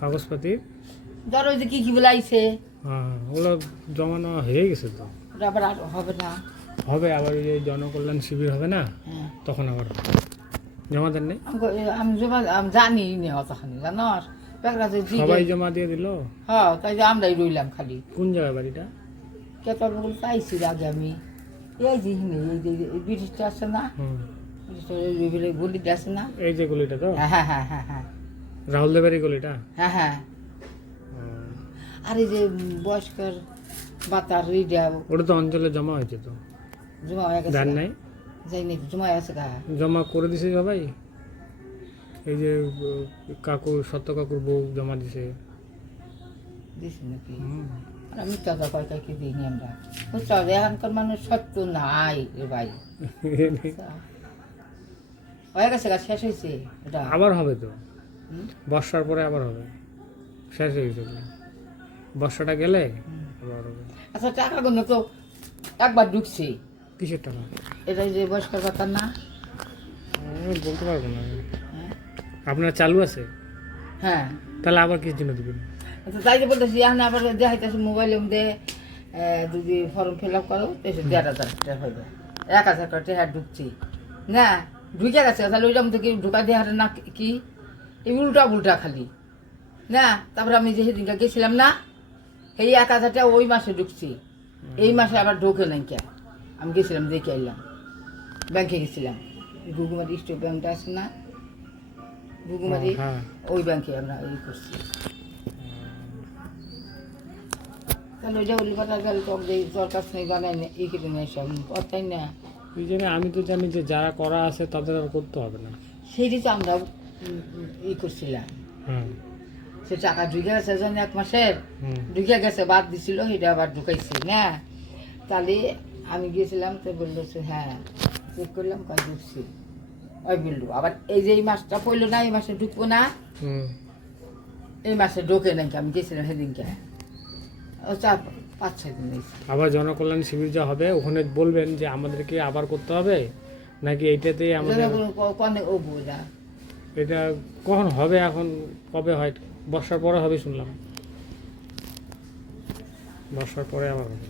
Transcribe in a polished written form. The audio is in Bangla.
কাগজপাতি ধর ওই যে কি বলে আইছে হ্যাঁ ওগুলো জমা নেওয়া হয়ে গেছে তো। ওটা আবার আর হবে না। হবে আবার ওই যে জনকল্যাণ শিবির হবে না, হ্যাঁ তখন আবার হবে। জমা দেন নেই? আমি জানি নি অতখানি জানোস বেগরাতে সবাই জমা দিয়ে দিল। হ্যাঁ তাই যে আমরাই রইলাম খালি। কোন জায়গায় বাড়িটা? কেতার বলে পাইছি আগে আমি এই যে এই যে ব্রিটিশটা আছে না, ব্রিটিশটা গলিটা আছে না, এই যে গলিটা তো? হ্যাঁ হ্যাঁ হ্যাঁ হ্যাঁ হ্যাঁ রাহুল দেবের গলিটা? হ্যাঁ হ্যাঁ। আর এই যে বয়স্কর বাতার রিডা ওটা তো অঞ্চলে জমা হয়েছে তো, জমা হয়ে গেছে। দেন নাই? যাই নাকি জমা আছে গা? জমা করে দিছে সবাই। এই যে কাকু সত্য কাকুর বউ জমা দিছে। দিছি নাকি? আর আমি তো কয়টাকে দিইনি আমরা। বুঝছো এখানকার মানুষ সত্য নাই রে ভাই। হয়ে গেছে গা, শেষ হয়েছে এটা। আবার হবে তো, বর্ষার পরে আবার হবে। শেষ হয়ে গেছে বর্ষাটা গেলে আবার হবে। আচ্ছা টাকাগুলো তো একবার ঢুকছে। কিসের টাকা? এটা যে বয়স্কর বাতার না? আমি বলতে পারবো না। হ্যাঁ আপনার চালু আছে? হ্যাঁ। তাহলে আবার কিছু জন্য দিবেন? আচ্ছা তাই যে বলতেছি এখন আবার দেখাইতেছে মোবাইলের মধ্যে যদি ফর্ম ফিল আপ করো তাহলে 1,500 টাকা হইবে। 1,000 টাকা ঢুকছি না, ঢুকে গেছে। তাহলে ওইটার মধ্যে কি ঢুকা দেওয়ার না কি এই উল্টা উল্টা খালি না। তারপরে আমি যে সেদিনকে গেছিলাম না, এই 1,000 টাকা ওই মাসে ঢুকছি, এই মাসে আবার ঢোকে নাই কে। আমি গেছিলাম দেখে আইলাম, ব্যাংকে গেছিলাম, ঘুঘুমারি স্টেট ব্যাংকটা আছে না, ঘুঘুমারি ওই ব্যাংকে আমরা ই করছি। তাহলে ওইটা হলি পাতা গেল তো তোর কাছ থেকে জানাই না এই কেটে নিয়ে এসে তাই না। ওই জন্য আমি তো জানি যে যারা করা আছে তাদের আর করতে হবে না। সেইটাই তো আমরা ই করছিলাম। সে টাকা ঢুকে গেছে জন্য 1 মাসের ঢুকে গেছে, বাদ দিছিল, সেটা আবার ঢুকাইছি না। তাহলে আমি গিয়েছিলাম তো বললো হ্যাঁ চেক করলাম কয় ঢুকছি। ওই বললো আবার এই যে এই মাসটা পড়লো না, এই মাসে ঢুকবো না, এই মাসে ঢোকে নাকি। আমি গেছিলাম সেদিনকে, ও 4-5-6 দিন হয়েছে। আবার জনকল্যাণ শিবির যা হবে ওখানে বলবেন যে আমাদেরকে আবার করতে হবে নাকি এইটাতেই আমাদের? ও বোঝা এটা কখন হবে, এখন কবে হয়? বর্ষার পরে হবে শুনলাম, বর্ষার পরে আবার হবে।